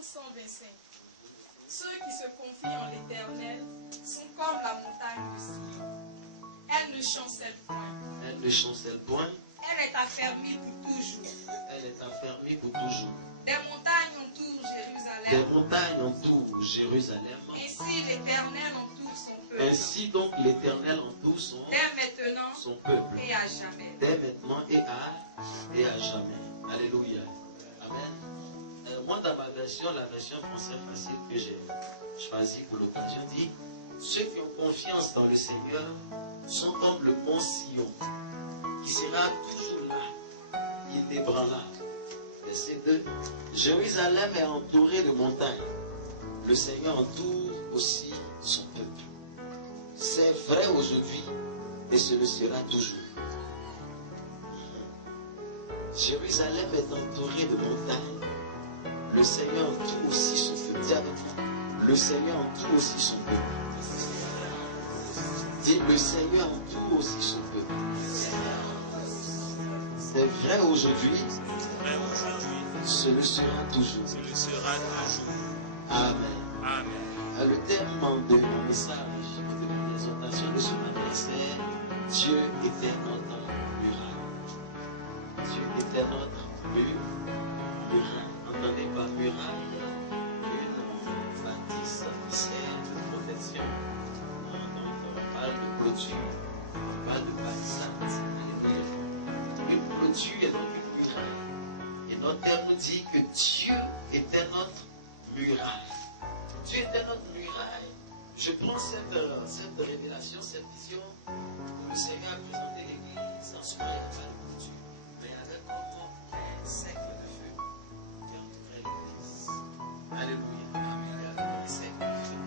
Psaume 125. Ceux qui se confient en l'Éternel sont comme la montagne de Sion. Elle ne chancelle point. Elle ne chancelle point. Elle est affermie pour toujours. Elle est affermie pour toujours. Des montagnes entourent Jérusalem. Des montagnes entourent Jérusalem. Ainsi l'Éternel entoure son peuple. Ainsi donc l'Éternel entoure son peuple. Et à jamais. Dès maintenant et à jamais. Alléluia. Amen. Moi dans ma version, la version française facile que j'ai choisie pour l'occasion dit: ceux qui ont confiance dans le Seigneur sont comme le mont Sion, qui sera toujours là, inébranlable. Verset 2. Jérusalem est entourée de montagnes. Le Seigneur entoure aussi son peuple. C'est vrai aujourd'hui et ce le sera toujours. Jérusalem est entourée de montagnes. Le Seigneur entoure aussi son peuple. Dis avec moi. Le Seigneur entoure aussi son peuple. Dis, le Seigneur entoure aussi son peuple. C'est vrai aujourd'hui. Ce le sera toujours. Amen. Le thème de mon message, de mon présentation de ce matin, c'est Dieu était notre muraille. Dieu était notre muraille. Entendez par muraille, une bâtisse officielle de protection. Donc on parle de clôture, on parle de bâtissade. Une clôture est donc une muraille. Et notre terme nous dit que Dieu était notre muraille. Dieu était notre muraille. Je prends cette révélation, cette vision, où le Seigneur a présenté l'Église en soi, il n'y a pas de clôture, mais avec comme un cercle de feu qui entourait l'Église. Alléluia. Il y avait un cercle de feu.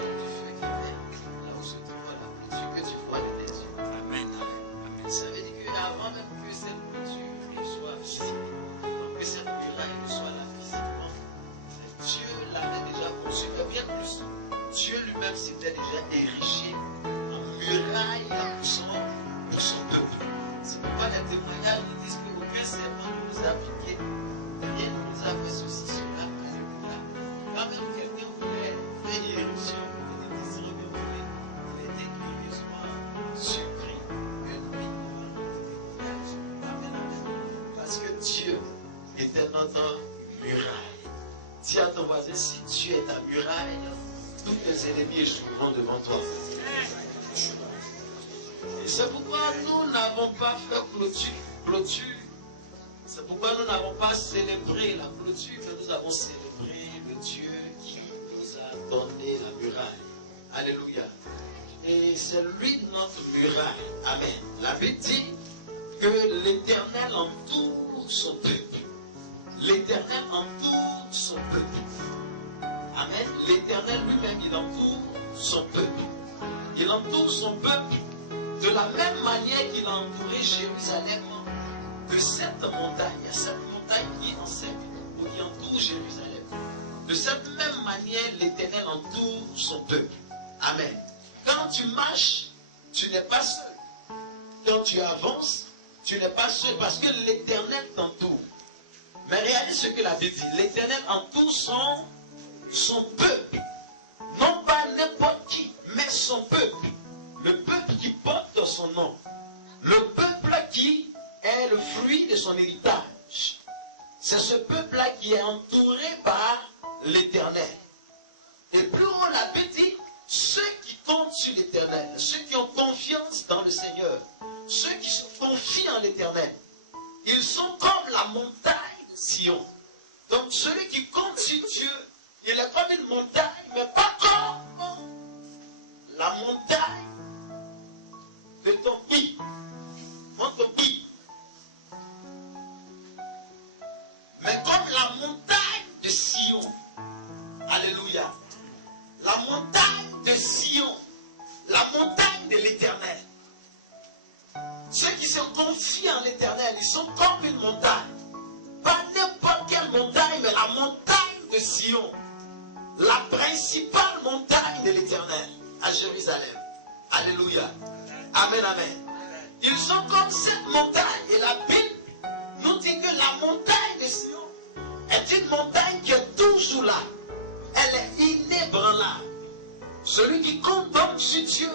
Du feu qui était là où se trouve la clôture que tu vois de tes yeux. Amen. Ça veut dire qu'avant même que cette clôture soit finie, que cette muraille ne soit là physiquement, Dieu l'avait déjà conçu, mais bien plus. Dieu lui-même s'était déjà érigé en muraille pour son peuple. C'est pourquoi les témoignages nous disent qu'aucun serment ne nous a piqué, rien ne nous a fait ceci, cela. Quand même quelqu'un voulait faire irruption pour l'église renouvelée, il était curieusement surpris que nous Amen. Parce que Dieu était notre muraille. Dis à ton voisin, si Dieu est ta muraille, tous tes ennemis échoueront devant toi. Et c'est pourquoi nous n'avons pas fait clôture. C'est pourquoi nous n'avons pas célébré la clôture, mais nous avons célébré le Dieu qui nous a donné la muraille. Alléluia. Et c'est lui notre muraille. Amen. La Bible dit que l'Éternel entoure son peuple. L'Éternel entoure son peuple. Amen. L'Éternel lui-même, il entoure son peuple. Il entoure son peuple de la même manière qu'il a entouré Jérusalem de cette montagne. Il y a cette montagne qui est en cercle, qui entoure Jérusalem. De cette même manière, l'Éternel entoure son peuple. Amen. Quand tu marches, tu n'es pas seul. Quand tu avances, tu n'es pas seul parce que l'Éternel t'entoure. Mais réalise ce que la Bible dit. L'Éternel entoure son peuple. Non pas n'importe qui, mais son peuple. Le peuple qui porte son nom. Le peuple qui est le fruit de son héritage. C'est ce peuple-là qui est entouré par l'Éternel. Et plus haut, la Bible dit, ceux qui comptent sur l'Éternel, ceux qui ont confiance dans le Seigneur, ceux qui se confient en l'Éternel, ils sont comme la montagne de Sion. Donc celui qui compte sur Dieu, il est comme une montagne, mais pas comme la montagne de ton pays. Ton pays. Mais comme la montagne de Sion. Alléluia. La montagne de Sion. La montagne de l'Éternel. Ceux qui se confient en l'Éternel, ils sont comme une montagne. Pas n'importe quelle montagne, mais la montagne de Sion. La principale montagne de l'Éternel à Jérusalem. Alléluia. Amen, amen. Ils sont comme cette montagne. Et la Bible nous dit que la montagne de Sion est une montagne qui est toujours toujours là. Elle est inébranlable. Celui qui compte donc sur Dieu,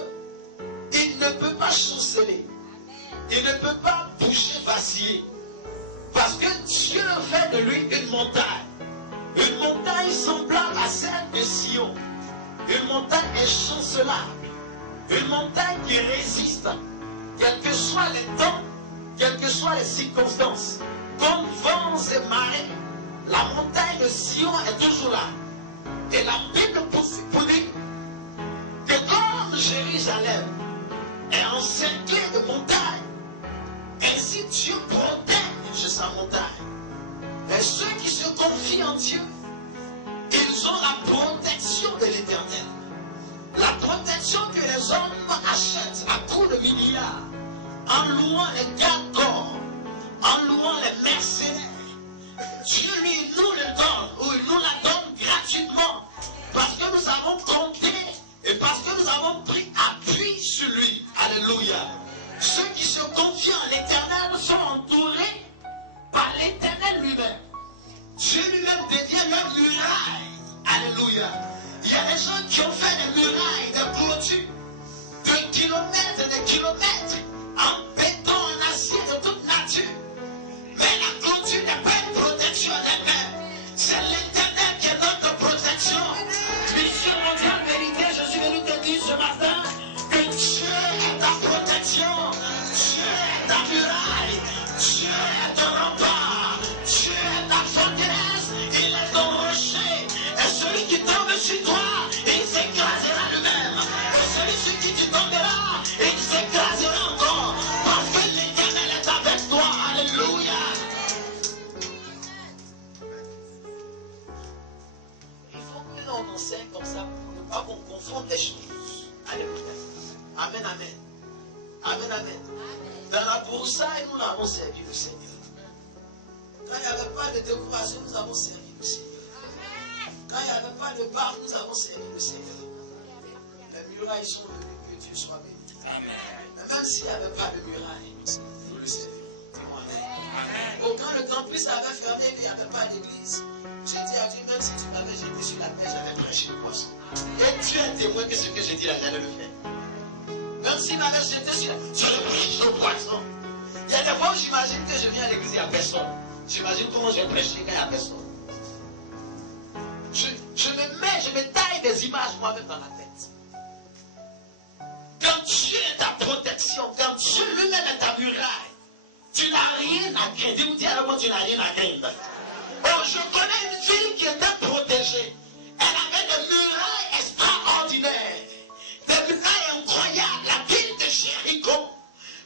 il ne peut pas chanceler. Il ne peut pas bouger, vaciller. Parce que Dieu fait de lui une montagne. Une montagne semblable à celle de Sion. Une montagne inchancelable. Une montagne qui résiste. Quels que soient les temps, quelles que soient les circonstances. Comme vents et marées, la montagne de Sion est toujours là. Et la Bible pour dire que comme Jérusalem est encerclée de montagnes, ainsi Dieu protège sa montagne. Mais ceux qui se confient en Dieu, ils ont la protection de l'Éternel. La protection que les hommes achètent à coups de milliards, en louant les gardes-corps, en louant les mercenaires. Dieu lui nous le donne, ou il nous la donne gratuitement, parce que nous avons compté et parce que nous avons pris appui sur lui. Alléluia. Ceux qui se confient en l'Éternel sont entourés par l'Éternel lui-même. Dieu lui-même devient leur muraille. Alléluia. Il y a des gens qui ont fait des murailles, des clôtures, de kilomètres et des kilomètres, en béton, en acier, de toute nature. Mais la clôture n'est pas une protection elle-même. C'est l'Éternel qui est notre protection. Mission mondiale vérité, je suis venu te dire ce matin que Dieu est ta protection. Dieu est ta muraille. Dieu est ton rempart. Dieu est ta forteresse. Il est ton rocher. Et celui qui tombe sur toi, il s'écrasera lui-même. Et celui sur qui tu tomberas, il s'écrasera encore. Parce que l'Éternel est avec toi. Alléluia. Il faut que l'on enseigne comme ça pour ne pas qu'on confonde les choses. Alléluia. Amen, amen. Amen, amen. Dans la broussaille, nous avons servi le Seigneur. Quand il n'y avait pas de décoration, nous avons servi le Seigneur. Quand il n'y avait pas de barbe, nous avons servi le Seigneur. Les murailles sont venues, que Dieu soit béni. Mais même s'il n'y avait pas de murailles, nous le servons. Dis-moi amen. Oh, quand le campus avait fermé, il n'y avait pas d'église. J'ai dit à Dieu, même si tu m'avais jeté sur la terre, j'avais prêché le poisson. Et Dieu est témoin que ce que j'ai dit là, j'allais le faire. Même s'il m'avait jeté sur la terre, je prêche le poisson. Il y a des fois où j'imagine que je viens à l'église, il n'y a personne. J'imagine comment je vais prêcher quand il n'y a personne. Je me taille des images moi-même dans la tête. Quand Dieu est ta protection, quand Dieu lui-même est ta muraille, tu n'as rien à craindre. Dis-moi, dis alors moi, tu n'as rien à craindre. Oh, je connais une ville qui était protégée. Elle avait des murailles extraordinaires. Des murailles incroyables. La ville de Jéricho.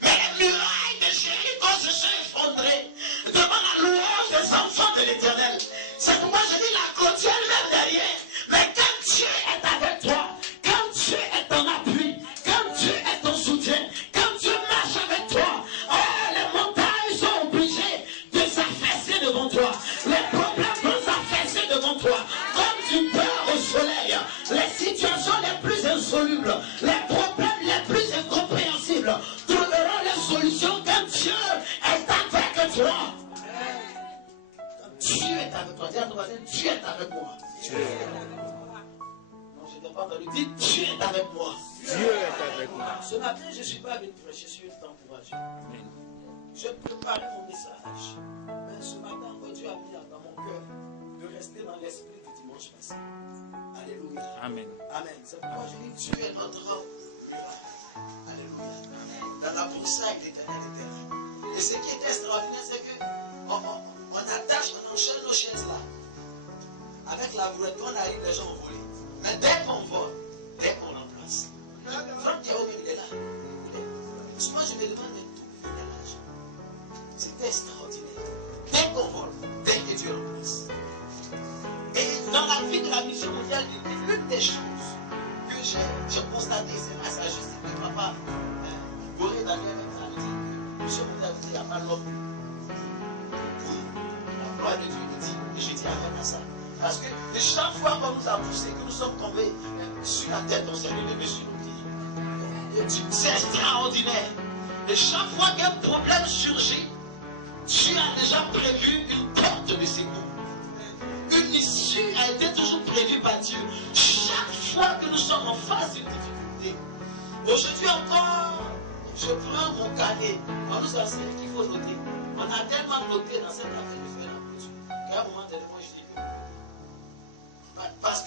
Mais les murailles de Jéricho se sont effondrées devant la louange des enfants de l'Éternel. C'est pourquoi je dis la clôture elle-même derrière. Mais quand Dieu est avec toi, quand Dieu est ton appui, quand Dieu est ton soutien, quand Dieu marche avec toi, oh, les montagnes sont obligées de s'affaisser devant toi. Les problèmes vont s'affaisser devant toi. Comme du beurre au soleil. Les situations les plus insolubles, les problèmes les plus incompréhensibles trouveront les solutions quand Dieu est avec toi. Dieu est avec toi. Dis à ton voisin, Dieu est avec moi. Non, je n'ai pas entendu. Dis, Dieu est avec moi. Dieu est avec moi. Ce matin, je ne suis pas venu prêcher sur une t'encourager. Je préparais mon message. Mais ce matin, Dieu a mis dans mon cœur de rester dans l'esprit du dimanche passé. Alléluia. Amen. Amen. C'est pourquoi je dis, Dieu est notre muraille. Alléluia. Dans la broussaille d'Éternel éternel. Et ce qui est extraordinaire, c'est que on attache, on enchaîne nos chaises là. Avec la brouette, quand on arrive, les gens ont volé. Mais dès qu'on vole, dès qu'on remplace, Franck Théophile, il est là. Souvent, je me demande de tout village. C'était extraordinaire. Dès qu'on vole, dès que Dieu remplace. Et dans la vie de la mission mondiale, l'une des choses que j'ai constatées, c'est à sa justice que papa, Boré Daniel, a dit que mission mondiale, il n'y a pas l'homme. La gloire de Dieu nous dit, et je dis avec à ça. Parce que chaque fois qu'on nous a poussé, que nous sommes tombés sur la tête, on s'est levé sur nos pieds. C'est extraordinaire. Et chaque fois qu'un problème surgit, Dieu a déjà prévu une porte de secours. Une issue a était toujours prévu par Dieu. Chaque fois que nous sommes en face d'une difficulté, aujourd'hui encore, je prends mon cahier. On nous enseigne qu'il faut noter. On a tellement noté dans cette affaire de faire la clôture qu'à un moment donné, moi je dis que. Parce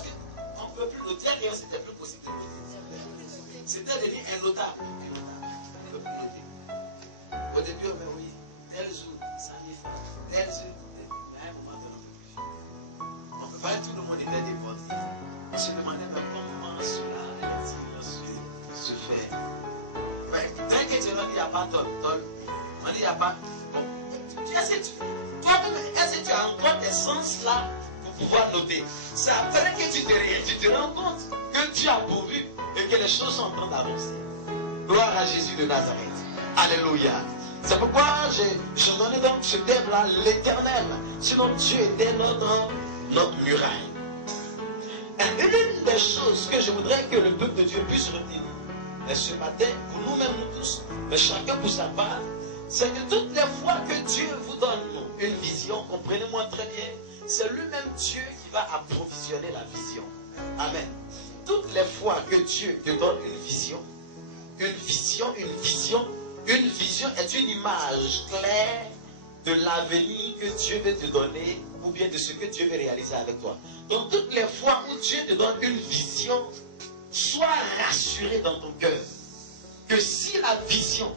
que on ne peut plus noter rien, c'était plus possible de noter. C'était de dire un notable. On ne peut plus noter. Au début, on me dit oui, tel jour, 100 000 francs, tel jour, à un moment donné, on ne peut pas tout le monde était dévoté. On se demandait même comment cela se fait. Mais dès que tu as dit, il n'y a pas tol, on dit, il n'y a pas. Bon, est-ce que tu as encore des sens là pour pouvoir noter? C'est après que tu te rends compte que tu as pourvu et que les choses sont en train d'avancer. Gloire à Jésus de Nazareth. Alléluia. C'est pourquoi je donnais donc ce thème-là, l'éternel. Sinon Dieu était notre muraille. Et l'une des choses que je voudrais que le peuple de Dieu puisse retenir ce matin, pour nous-mêmes, nous tous, mais chacun pour sa part, c'est que toutes les fois que Dieu vous donne une vision, comprenez-moi très bien, c'est lui-même Dieu qui va approvisionner la vision. Amen. Toutes les fois que Dieu te donne une vision est une image claire de l'avenir que Dieu veut te donner ou bien de ce que Dieu veut réaliser avec toi. Donc toutes les fois où Dieu te donne une vision, sois rassuré dans ton cœur que si la vision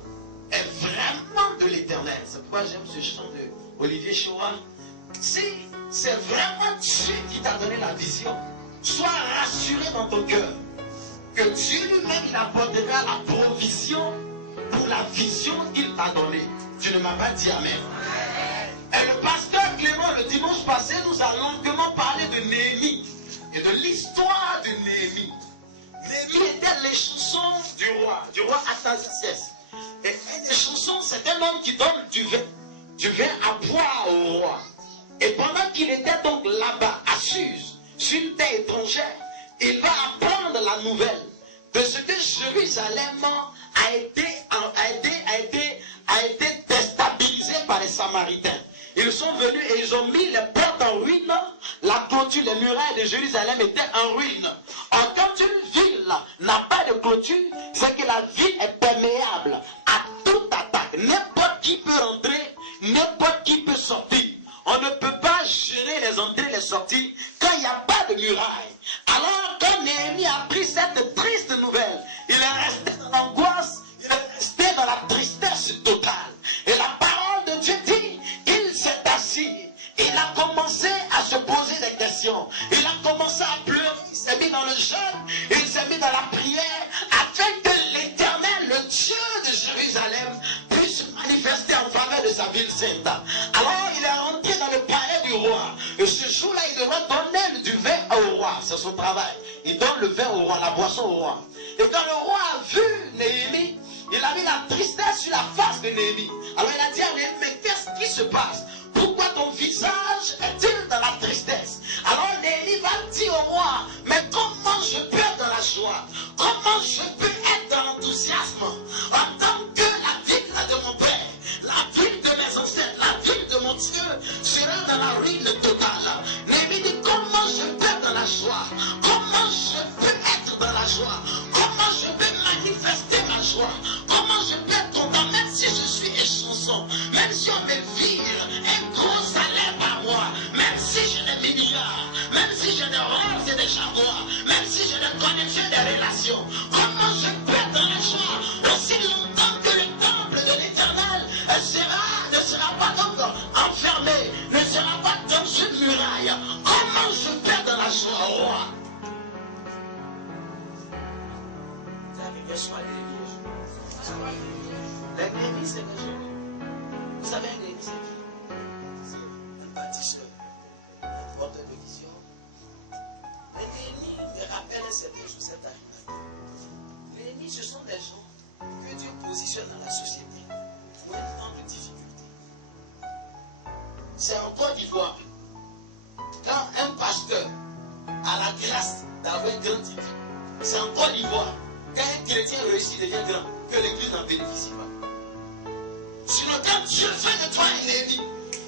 est vraiment de l'éternel, c'est pourquoi j'aime ce chant de Olivier Choua, si c'est vraiment Dieu qui t'a donné la vision, sois rassuré dans ton cœur que Dieu lui-même il apportera la provision pour la vision qu'il t'a donnée. Tu ne m'as pas dit amen. Et le pasteur Clément, le dimanche passé, nous a longuement parlé de Néhémie et de l'histoire de Néhémie. Néhémie était les chansons du roi Artaxerxès. Et une des chansons, c'est un homme qui donne du vin à boire au roi. Et pendant qu'il était donc là-bas, à Suse, sur une terre étrangère, il va apprendre la nouvelle de ce que Jérusalem a été déstabilisé par les Samaritains. Ils sont venus et ils ont mis les portes en ruine. La clôture, les murailles de Jérusalem étaient en ruine. Or, quand une ville n'a pas de clôture, c'est que la ville est perméable à toute attaque. N'importe qui peut rentrer, n'importe qui peut sortir. On ne peut pas gérer les entrées et les sorties quand il n'y a pas de muraille. Alors, quand Néhémie a pris cette triste nouvelle, il est resté dans l'angoisse, il est resté dans la tristesse totale. Et la parole de Dieu dit, il s'est assis, il a commencé à se poser des questions, il a commencé à pleurer, il s'est mis dans le jeûne, il s'est mis dans la prière, afin que l'Éternel, le Dieu de Jérusalem, puisse se manifester en faveur de sa ville sainte. Alors il est rentré dans le palais du roi, et ce jour-là, il devrait donner du vin au roi, c'est son travail. Il donne le vin au roi, la boisson au roi. Et quand le roi a vu Néhémie, il a mis la tristesse sur la face de Néhémie. Alors il a dit à Néhémie, mais qu'est-ce qui se passe? Pourquoi ton visage est-il dans la tristesse? Alors Néhémie va dire au roi, mais comment je peux être dans la joie? Comment je peux être dans l'enthousiasme? En tant que la ville de mon père, la ville de mes ancêtres, la ville de mon Dieu sera dans la ruine totale. Néhémie dit, comment je peux être dans la joie? Comment je peux être dans la joie? Comment je peux manifester ma joie? Comment je peux être content même si je suis échanson, même si on me vire un gros salaire par mois, même si j'ai des milliards, même si j'ai des roses et des chamois, même si j'ai des connexions, des relations, comment je peux être dans la joie aussi longtemps que le temple de l'Éternel ne sera pas donc enfermé, ne sera pas dans une muraille? Comment je peux être dans la joie, roi? L'église, c'est le jour. Vous savez, l'église, c'est qui? C'est un bâtisseur, un porteur de vision. L'église me rappelle cette chose, cette arrivée. L'église, ce sont des gens que Dieu positionne dans la société pour un temps de difficulté. C'est en Côte d'Ivoire. Quand un pasteur a la grâce d'avoir un grand titre, c'est en Côte d'Ivoire. Quand un chrétien réussit devient grand, que l'église n'en bénéficie pas. Sinon, quand Dieu fait de toi un ennemi,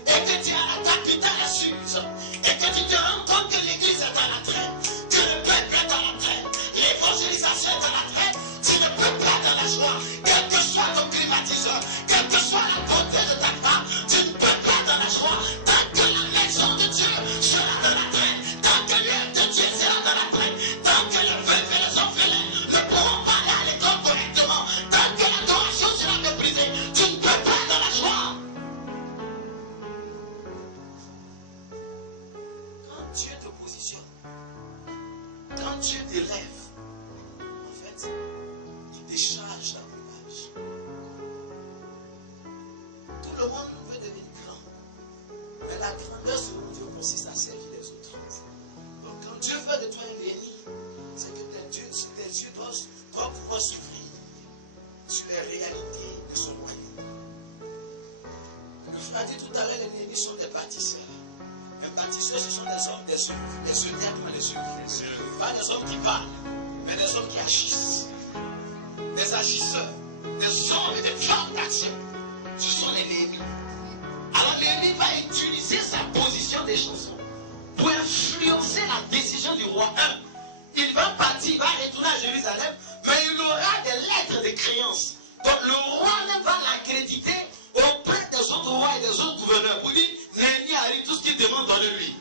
et que tu as la capitale à Suse, et que tu te rends compte que Dieu te positionne, quand Dieu t'élève, en fait, il décharge ta courage. Tout le monde veut devenir grand. Mais la grandeur selon Dieu consiste à servir les autres. Donc quand Dieu fait de toi un béni, c'est que tes yeux doivent pouvoir s'ouvrir sur les réalités de ce royaume. Le frère a dit tout à l'heure, les ennemis sont des bâtisseurs. Les bâtisseurs, ce sont des hommes, des œuvres, pas des hommes qui parlent, mais des hommes qui agissent. Des agisseurs, des hommes et des femmes d'action. Ce sont les ennemis. Alors l'ennemi va utiliser sa position des chansons pour influencer la décision du roi. Il va partir, il va retourner à Jérusalem, mais il aura des lettres de créance. Donc le roi ne va l'accréditer auprès des autres rois et des autres gouverneurs. Vous dites, Néhémie arrive, tout ce qu'il demande, donnez-lui.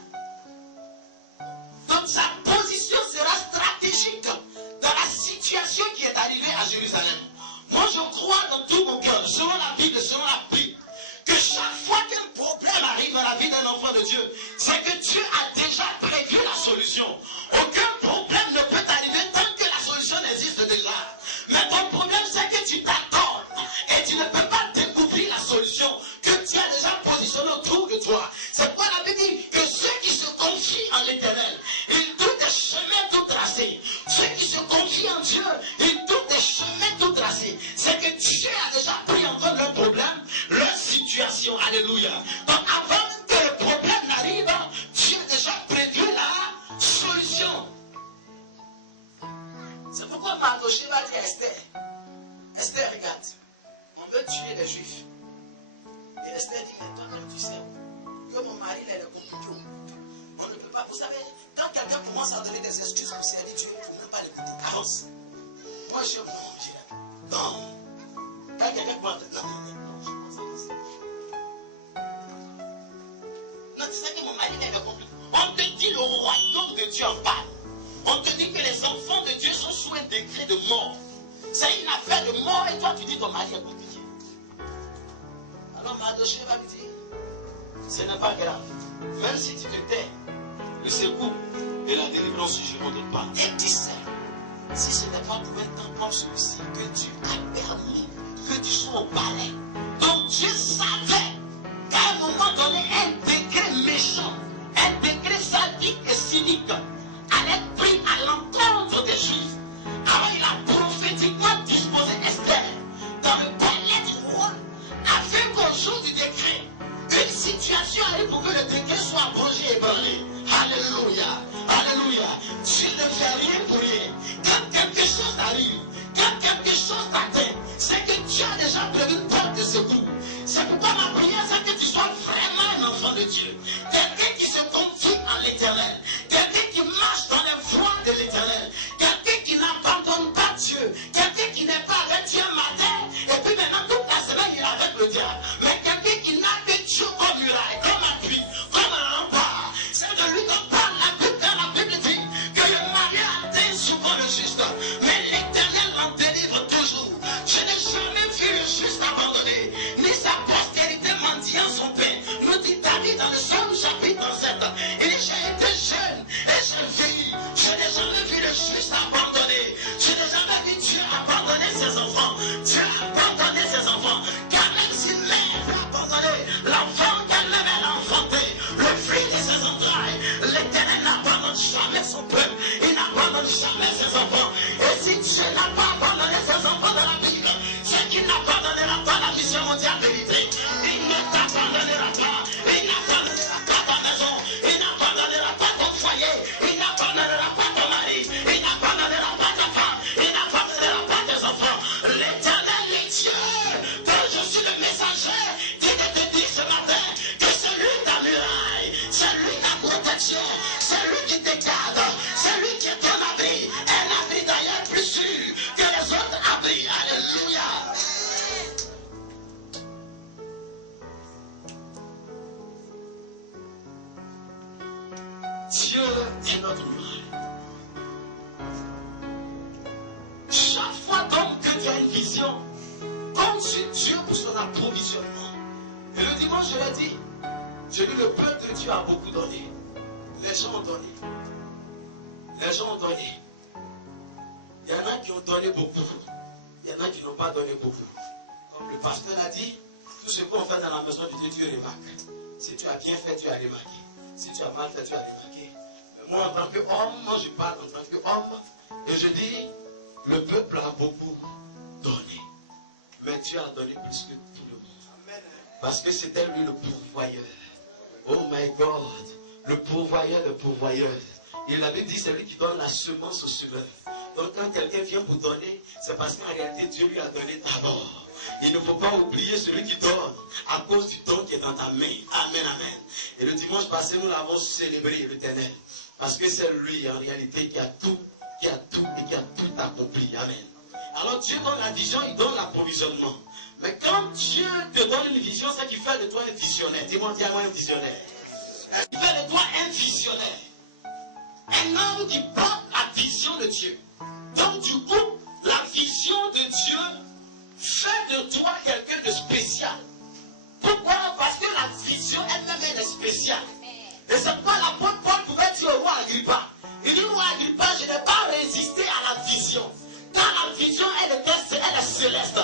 Donc sa position sera stratégique dans la situation qui est arrivée à Jérusalem. Moi je crois dans tout mon cœur, selon la Bible, que chaque fois qu'un problème arrive dans la vie d'un enfant de Dieu, c'est que Dieu a déjà prévu la solution. Aucun problème ne peut arriver tant que la solution existe déjà. Mais ton problème, c'est que tu t'accordes et tu ne peux pas découvrir la solution que tu as déjà positionnée autour de toi. C'est pourquoi la Bible dit que ceux qui se confient en l'Éternel, ils trouvent des chemins tout tracés. Ceux qui se confient en Dieu, ils trouvent des chemins tout tracés. C'est que Dieu a déjà pris en compte leur problème, leur situation. Alléluia. Donc avant que le problème n'arrive, Dieu a déjà prévu la solution. C'est pourquoi Mardoché va dire à Esther, Esther, regarde, on veut tuer les Juifs. Et Esther dit, mais toi-même tu sais que mon mari est le compliqué. On ne peut pas, vous savez, quand quelqu'un commence à donner des excuses pour servir Dieu, il ne faut même pas l'écouter. Avance. Moi je non. Quand quelqu'un commence à non, tu sais que mon mari est le compliqué. On te dit le royaume de Dieu en parle. On te dit que les enfants de Dieu sont sous un décret de mort. C'est une affaire de mort et toi tu dis ton mari est compliqué. Alors Mardoché va lui dire, ce n'est pas grave. Même si tu te tais, le secours et la délivrance, je ne donne pas. Et tu sais, si ce n'est pas pour un temps comme celui-ci que Dieu t'a permis que tu sois au palais. Donc Dieu savait qu'à un moment donné, un décret méchant, un décret sadique et cynique allait pris à l'encontre des Juifs. Alors il a prophétiquement disposé Esther dans le palais du roi, afin qu'au jour du décret, une situation arrive pour que le décret soit abrogé et ébranlé. Alléluia, alléluia. Dieu ne fait rien pour rien. Quand quelque chose arrive, quand quelque chose t'atteint, c'est que Dieu a déjà prévu une porte de secours. C'est pourquoi ma prière, c'est que tu sois vraiment un enfant de Dieu. Quelqu'un qui se confie en l'Éternel. Quelqu'un qui marche dans les voies de l'Éternel. Quelqu'un qui n'abandonne pas Dieu. Quelqu'un qui n'est pas avec Dieu matin. Et puis maintenant, toute la semaine, il est avec le diable. Mais quelqu'un qui n'a que Dieu comme muraille, comme appui, comme un rempart. C'est de lui dont parle la Bible. Dans la Bible dit que le malheur atteint souvent le juste. Mais l'Éternel l'en délivre toujours. Je n'ai jamais vu le juste abandonné, ni sa postérité mendiant son pain. Nous dit David dans le Psaume chapitre 7. Il dit, j'ai été jeune et j'ai vieilli. Je n'ai jamais vu le juste abandonné. Je n'ai jamais vu Dieu abandonner ses enfants. Dieu a abandonné ses enfants. Car même si mère l'a abandonné, l'enfant qu'elle-même elle a enfanté, le fruit de ses entrailles, l'Éternel n'abandonne jamais son peuple. Il n'abandonne jamais ses enfants. Et si Dieu n'a pas abandonné ses enfants dans la Bible, c'est qu'il n'abandonnera pas la mission mondiale de l'idée. Il ne t'abandonnera pas. Il n'abandonnera pas ta maison. Il n'abandonnera pas ton foyer. Il n'abandonnera pas ton mari. Il n'abandonnera pas ta femme. Il n'abandonnera pas tes enfants. L'Éternel est Dieu. Que je suis le messager qui te dit ce matin que c'est lui ta muraille. C'est lui ta protection. C'est lui qui te garde. C'est lui qui est ton abri. Un abri d'ailleurs plus sûr que les autres abris. Alléluia. Dieu est notre muraille. Chaque fois donc que tu as une vision, compte sur Dieu pour son approvisionnement. Et le dimanche, je l'ai dit, j'ai dit le peuple de Dieu a beaucoup donné. Les gens ont donné. Les gens ont donné. Il y en a qui ont donné beaucoup. Il y en a qui n'ont pas donné beaucoup. Comme le pasteur l'a dit, tout ce qu'on fait dans la maison de Dieu, Dieu remarque. Si tu as bien fait, tu as remarqué. Si tu as mal fait, tu as remarqué. Mais moi, en tant qu'homme, moi je parle en tant qu'homme. Et je dis, le peuple a beaucoup donné. Mais Dieu a donné plus que tout le monde. Parce que c'était lui le pourvoyeur. Oh my God. Le pourvoyeur de pourvoyeurs. Il avait dit, c'est lui qui donne la semence au semeur. Donc quand quelqu'un vient vous donner, c'est parce qu'en réalité, Dieu lui a donné d'abord. Il ne faut pas oublier celui qui donne à cause du don qui est dans ta main. Amen, amen. Et le dimanche passé, nous l'avons célébré, l'Éternel. Parce que c'est lui, en réalité, qui a tout et qui a tout accompli. Amen. Alors Dieu donne la vision, il donne l'approvisionnement. Mais quand Dieu te donne une vision, c'est qu'il fait de toi un visionnaire. Dis-moi, dis-moi un visionnaire. Il fait de toi un visionnaire. Un homme qui porte la vision de Dieu. Donc du coup, la vision de Dieu fait de toi quelqu'un de spécial. Pourquoi? Parce que la vision elle-même elle est spéciale. Et c'est pourquoi l'apôtre Paul pouvait dire au roi Agrippa. Il dit, roi Agrippa, je n'ai pas résisté à la vision. Car la vision elle est céleste.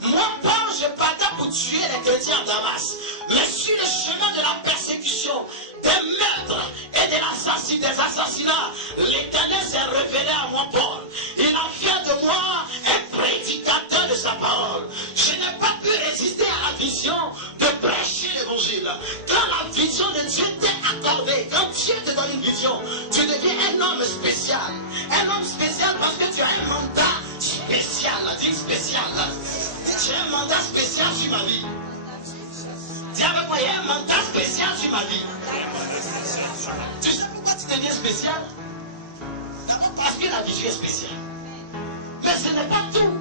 Moi, Paul, je partais pour tuer les chrétiens à Damas. Mais sur le chemin de la persécution, des meurtres et des assassinats, l'Éternel s'est révélé à moi, Paul. Il a fait de moi un prédicateur de sa parole. Je n'ai pas pu résister à la vision de prêcher l'évangile. Quand la vision de Dieu t'est accordée, quand Dieu te donne une vision, tu deviens un homme spécial. Un homme spécial parce que tu as un mandat spécial. Dis spécial. J'ai un mandat spécial sur ma vie. Dis avec moi, il y a un mandat spécial sur ma vie. Tu sais pourquoi tu deviens spécial? D'abord parce que la vision est spéciale. Mais ce n'est pas tout.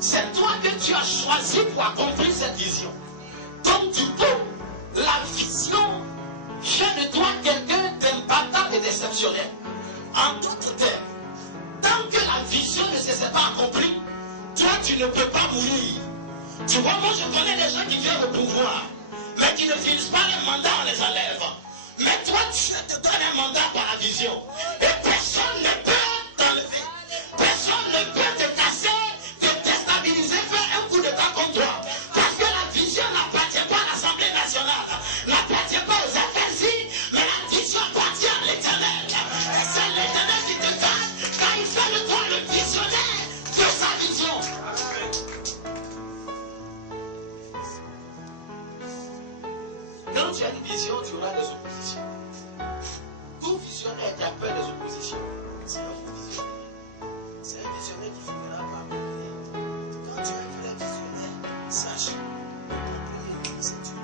C'est toi que tu as choisi pour accomplir cette vision. Donc du coup, la vision fait de toi quelqu'un d'impactant et d'exceptionnel. En d'autres termes, tant que la vision ne s'est pas accomplie, toi tu ne peux pas mourir. Tu vois, moi je connais des gens qui viennent au pouvoir, mais qui ne finissent pas les mandats, on les enlève. Mais toi tu te donnes un mandat par la vision. Et personne ne peut t'enlever. Personne ne peut te casser, te déstabiliser, faire un coup d'état contre toi. Parce que la vision n'appartient pas à l'Assemblée nationale, n'appartient pas aux affaires-ci, mais la vision appartient à l'Éternel. Et c'est l'Éternel qui te garde quand il fait de toi le visionnaire de sa vision. Quand tu as une vision, tu auras des oppositions. Tout visionnaire qui a peur des oppositions, c'est un faux visionnaire. C'est un visionnaire qui finira par mourir. Quand tu es un vrai visionnaire, sache, ton premier ennemi, c'est Dieu.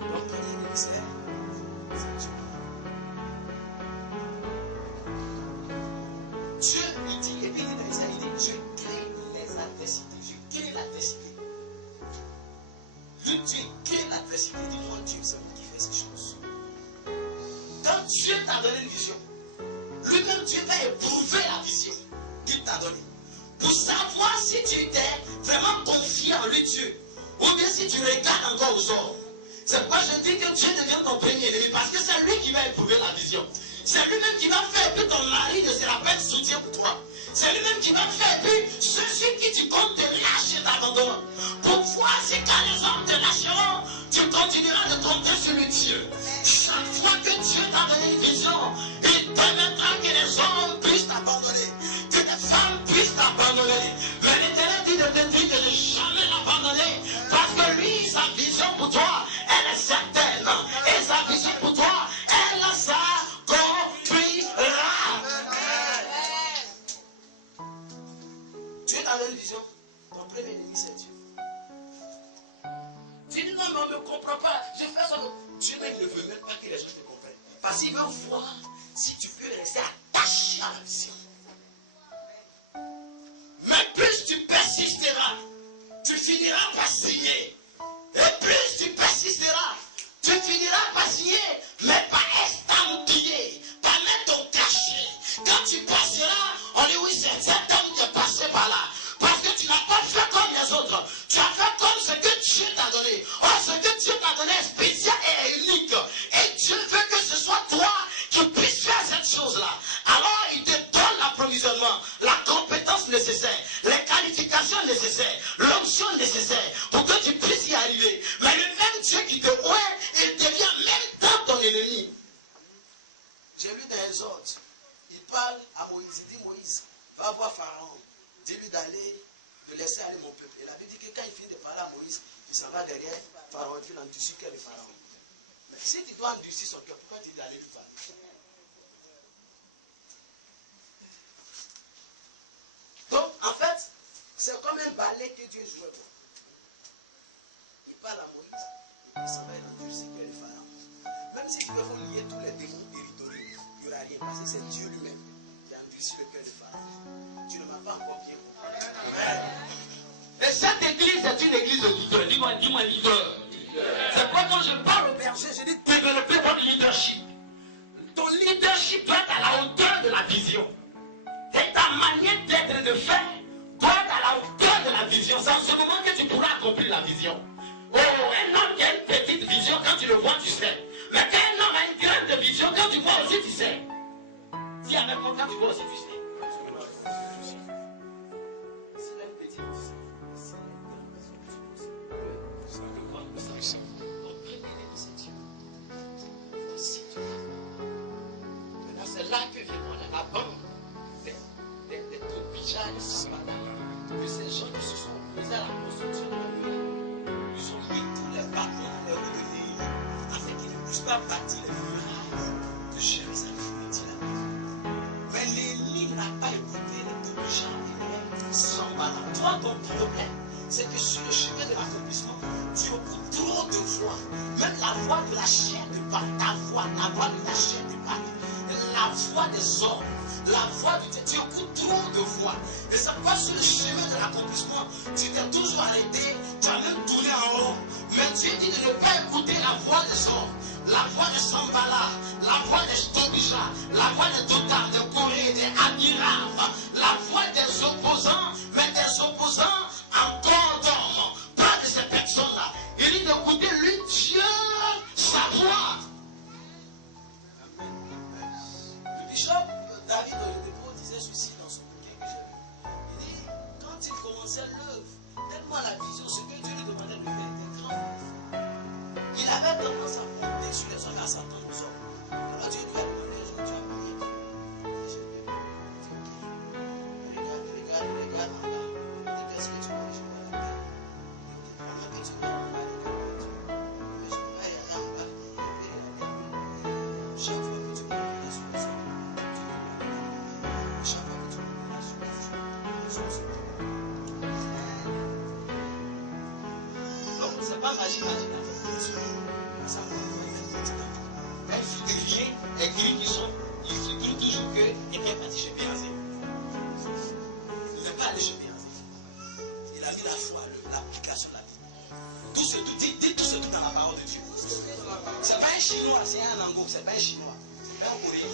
Ton premier ennemi, c'est Dieu. Dieu, il dit, et puis il dit dans Isaïe, il dit, Dieu crée les adversités. Dieu crée l'adversité. Le Dieu crée l'adversité. Il dit, moi, Dieu, c'est moi qui fais ces choses. Quand Dieu t'a donné une vision, lui-même, Dieu va éprouver la vision qu'il t'a donnée. Pour savoir si tu t'es vraiment confié en lui, Dieu, ou bien si tu regardes encore aux hommes. C'est pourquoi je dis que Dieu devient ton premier ennemi, parce que c'est lui qui va éprouver la vision. C'est lui-même qui va faire que ton mari ne sera pas de soutien pour toi. C'est lui-même qui va faire que ceux sur qui tu comptes te lâcher t'abandonnent. Pour voir si quand les hommes te lâcheront, tu continueras de compter sur le Dieu. Chaque fois que Dieu t'a donné une vision, il permettra que les hommes puissent t'abandonner, que les femmes puissent t'abandonner. Mais l'Éternel dit de te dire de ne jamais l'abandonner, parce que lui, sa vision pour toi, elle est certaine. Et sa vision pour toi, elle a ça. Dieu t'a donné une vision. Ton premier ennemi, c'est Dieu. Tu dis non, mais on ne me comprend pas. Je fais ça. Dieu ne veut même pas que les gens te comprennent. Parce qu'il va voir si tu peux rester attaché à la vision. Mais plus tu persisteras, tu finiras par signer. Et plus tu persisteras, tu finiras par signer, mais pas estampiller, pas mettre ton cachet. Quand tu passeras, on dit oui, c'est cet homme qui est passé par là. Parce que tu n'as pas fait comme les autres. Tu as fait nécessaire, l'onction nécessaire pour que tu puisses y arriver. Mais le même Dieu qui te ouait, il devient même temps ton ennemi. J'ai lu dans Exode, il parle à Moïse, il dit Moïse, va voir Pharaon, dis-lui d'aller, de laisser aller mon peuple. Il avait dit que quand il finit de parler à Moïse, il s'en va derrière Pharaon, il endurcit le cœur de Pharaon. Mais si tu dois endurcir son cœur, pourquoi tu dis d'aller lui parler? Donc, en fait, c'est comme un ballet que Dieu jouait. Il parle à Moïse, il s'en va endurcir le cœur de Pharaon. Même si tu peux vous lier tous les démons territoriaux, il n'y aura rien, parce que c'est Dieu lui-même qui a endurci le cœur de Pharaon. Tu ne m'as pas encore bien compris. Et cette église est une église de leader. Dis-moi leader. C'est quoi quand je parle au berger, je dis développer votre leadership. Ton leadership doit être à la hauteur de la vision. Et ta manière d'être et de faire doit être à la hauteur de la vision. C'est en ce moment que tu pourras accomplir la vision. Oh, un homme qui a une petite vision, quand tu le vois, tu sais. Mais quand un homme a une grande vision, quand tu vois aussi, tu sais. Si avec mon cas, tu vois aussi, tu sais. C'est là que vient la bande des Tobija et des Sambala, que ces gens qui se sont opposés à la construction de la muraille, ils ont mis tous les bâtiments dans les rues de l'île, afin qu'ils ne puissent pas bâtir les murailles de Jérusalem, dit la Bible. Mais l'Élie n'a pas écouté les Tobija et les Sambala. Toi, ton problème, c'est que sur le chemin de l'accomplissement, tu écoutes trop de voix, même la voix de la chair de Baal, ta voix, la voix de la chair de Baal. La voix des hommes, la voix du tu écoutes trop de voix. Et ça passe sur le chemin de l'accomplissement. Tu t'es toujours arrêté, tu as même tourné en haut. Mais Dieu dit de ne pas écouter la voix des hommes, la voix des Sambala, la voix des Tobija, la voix des Dotar, des Corée, des Amiraf, la voix des opposants, mais des opposants encore d'hommes. Pas de ces personnes-là. Il dit d'écouter lui, Dieu, sa voix. Bishop David Oyedepo disait ceci dans son bouquin que j'ai lu. Il dit, quand il commençait l'œuvre, tellement la vision, ce que Dieu lui demandait de faire était grand. Il avait tendance à monter sur les hommes et à s'attendre aux hommes. Alors Dieu lui a demandé un jour, tu as prié. Regarde en bas. Il dit, qu'est-ce que tu vois? Je vois la terre. Comment que tu vois en bas? Mais je vois aller en bas. Chaque fois que tu vois la solution, chaque fois que tu vois la solution. Donc, c'est pas magie. Ça elle fait les grilles qui sont, ils se disent toujours que il est parti chez Béazé. Il n'est pas allé chez Béazé. Il a mis la foi, l'application de la vie. Dit tout ce qui est dans la parole de Dieu. C'est pas un chinois, c'est un ango, c'est pas un chinois. C'est un courrier.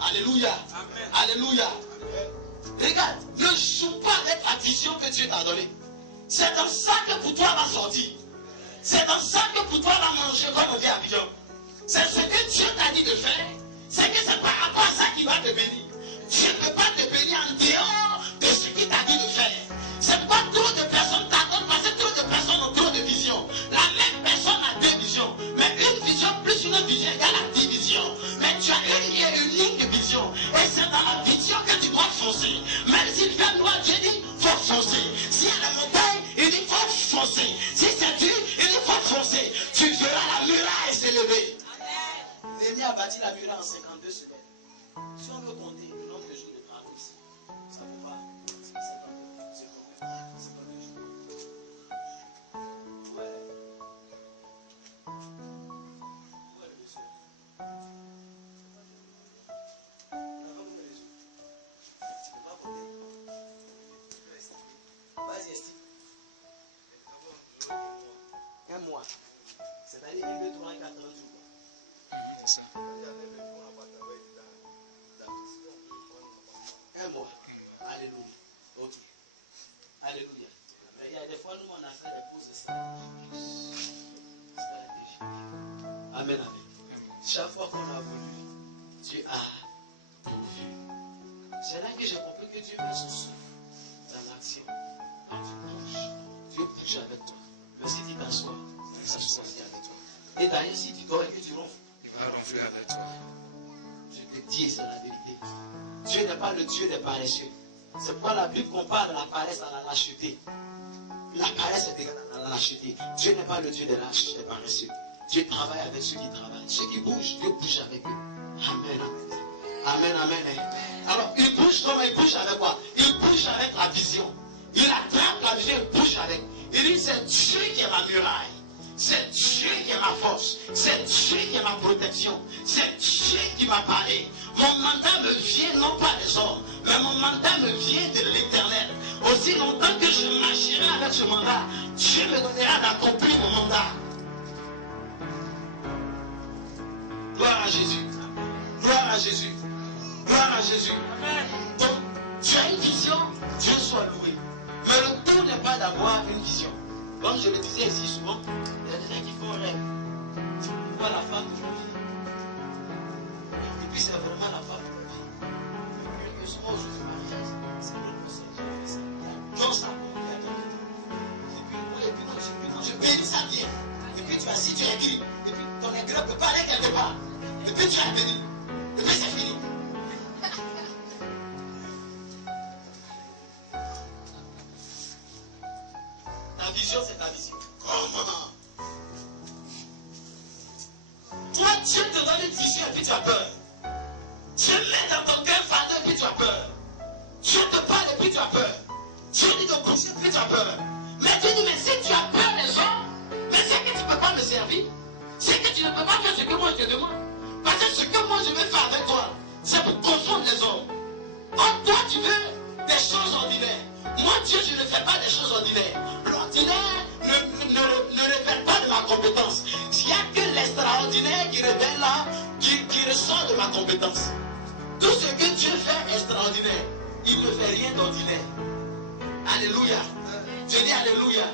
Alléluia. Amen. Alléluia. Amen. Regarde, ne joue pas avec la vision que Dieu t'a donnée. C'est dans ça que pour toi va sortir. C'est dans ça que pour toi va manger comme on dit à Abidjan. C'est ce que Dieu t'a dit de faire. C'est que c'est par rapport à ça qu'il va te bénir. Dieu ne peut pas te bénir en dehors de ce qu'il t'a dit de faire. C'est pas trop de personnes t'attendent parce que trop de personnes ont trop de visions. La même personne a deux visions. Mais une vision plus une vision égale à 10 visions. Mais tu as une et unique vision. Et c'est dans la vision que tu dois foncer. Même s'il fait noir, Dieu dit, faut foncer. Si elle est montagne, il dit, faut foncer. Si c'est dur, il dit, faut foncer. Tu verras la muraille s'élever. Néhémie a bâti la muraille en 52 secondes. Si on veut compter le nombre de jours de travaux ici, ça ne va pas. C'est pas 2 jours. Ouais. Ouais, le monsieur. On n'a pas compté les jours. Tu ne peux pas compter. Vas-y, Esti. Un mois. C'est-à-dire 1, 2, 3, 4, 30 jours. C'est ça. Un mois. Alléluia. Ok. Alléluia. Mais il y a des fois, nous, on a fait des pauses de ça. Amen, amen. Chaque fois qu'on a voulu, Dieu a pourvu. C'est là que j'ai compris que Dieu met son souffle vision. Quand tu bouges, Dieu bouge avec toi. Mais si tu t'assois, il s'assoit aussi avec toi. Et d'ailleurs, si tu dors et que tu ronfles, il va ronfler avec toi. Je te dis, c'est la vérité. Dieu n'est pas le Dieu des paresseux. C'est pourquoi la Bible compare la paresse à la lâcheté. La paresse est égale à la lâcheté. Dieu n'est pas le Dieu des lâches, des paresseux. Dieu travaille avec ceux qui travaillent. Ceux qui bougent, Dieu bouge avec eux. Amen, amen. Amen, amen. Alors, il bouge comment? Il bouge avec quoi? Il bouge avec la vision. Il attrape la vision, il bouge avec. Il dit, c'est Dieu qui est ma muraille. C'est Dieu qui est ma force. C'est Dieu qui est ma protection. C'est Dieu qui m'a parlé. Mon mandat me vient non pas des hommes, mais mon mandat me vient de l'Éternel. Aussi longtemps que je marcherai avec ce mandat, Dieu me donnera d'accomplir mon mandat. Gloire à Jésus. Gloire à Jésus. Gloire à Jésus. Donc, tu as une vision, Dieu soit loué. Mais le tout n'est pas d'avoir une vision. Comme je le disais ici souvent, il y a des gens qui font un rêve. Tu vois la femme de leur vie. Et puis c'est vraiment la femme de leur vie. Et puis souvent, je fais mariage. C'est une autre personne qui a fait ça. Dans sa peau, il y a quelqu'un. Et puis quand je bénis, ça vient. Et puis tu vas si tu écris. Et puis ton écrit peut pas aller quelque part. Et puis tu as béni. Et puis c'est fini. Ta vision, c'est ta vision. Comment? Toi, Dieu te donne une vision et puis tu as peur. Dieu met dans ton cœur fardeau et puis tu as peur. Dieu te parle et puis tu as peur. Dieu dit de bouger et puis tu as peur. Mais tu dis, mais si tu as peur des gens, mais c'est que tu ne peux pas me servir. C'est que tu ne peux pas faire ce que moi je te demande. Parce que ce que moi je veux faire avec toi, c'est pour confondre les hommes. Or, toi, tu veux des choses ordinaires. Moi, Dieu, je ne fais pas des choses ordinaires. L'ordinaire ne révèle pas de ma compétence. Il n'y a que l'extraordinaire qui révèle là, qui ressort de ma compétence. Tout ce que Dieu fait est extraordinaire. Il ne fait rien d'ordinaire. Alléluia. Je dis Alléluia.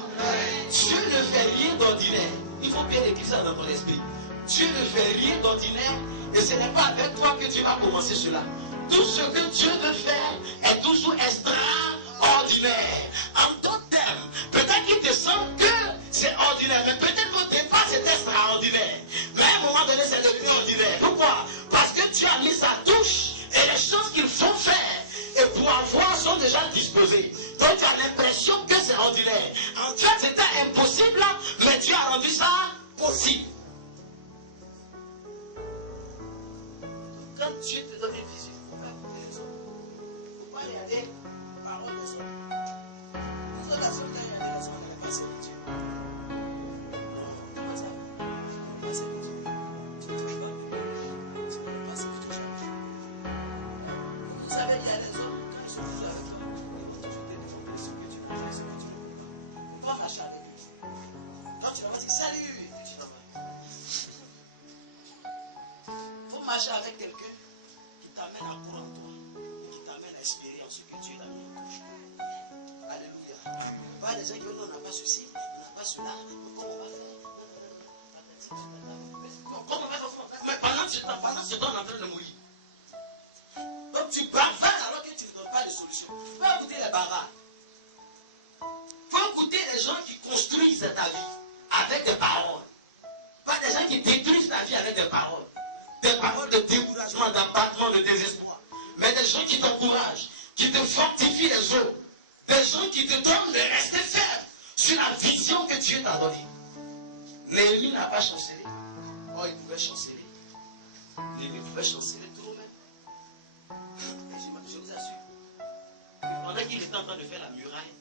Dieu ne fait rien d'ordinaire. Il faut bien écrire ça dans ton esprit. Dieu ne fait rien d'ordinaire et ce n'est pas avec toi que tu vas commencer cela. Tout ce que Dieu veut faire est toujours extraordinaire. En d'autres termes, peut-être qu'il te semble que c'est ordinaire, mais peut-être qu'au départ c'est extraordinaire. Mais à un moment donné, c'est devenu ordinaire. Pourquoi? Parce que Dieu a mis sa touche et les choses qu'il faut faire et pour avoir sont déjà disposées. Donc tu as l'impression que c'est ordinaire. En fait, c'était impossible, mais Dieu a rendu ça possible. Quand Dieu te donne une vision, il ne faut pas écouter les hommes. Il ne faut pas regarder les paroles des hommes. Nous autres, la seule quand il y a des raisons, on n'est pas servir Dieu. Non, comment ça? On n'est pas servir Dieu. Tu ne touches pas. Tu ne pas servir Dieu. Vous savez, il y a des hommes, quand ils sont toujours avec toi, ils vont toujours te demander ce que tu peux faire, ce que tu ne peux pas. Tu dois marcher avec eux. Quand tu vas dire salut, tu t'en vas. Il faut marcher avec quelqu'un qui t'amène à croire en toi et qui t'amène à espérer en ce que Dieu t'a mis en touche. Alléluia. Pas des gens qui disent on n'a pas ceci, on n'a pas cela, comment on va faire? Comment on va faire? Mais pendant ce temps, on est en train de mourir. Donc tu bavardes alors que tu ne donnes pas de solution. Il faut écouter les bavards. Il faut écouter les gens qui construisent ta vie avec des paroles. Pas des gens qui détruisent ta vie avec des paroles. Des paroles de découragement, d'abattement, de désespoir. Mais des gens qui t'encouragent, qui te fortifient les os. Des gens qui te donnent de rester faible sur la vision que Dieu t'a donnée. Néhémie n'a pas chancelé. Oh, il pouvait chanceler. Néhémie pouvait chanceler tout même. Et je vous assure. Pendant qu'il était en train de faire la muraille,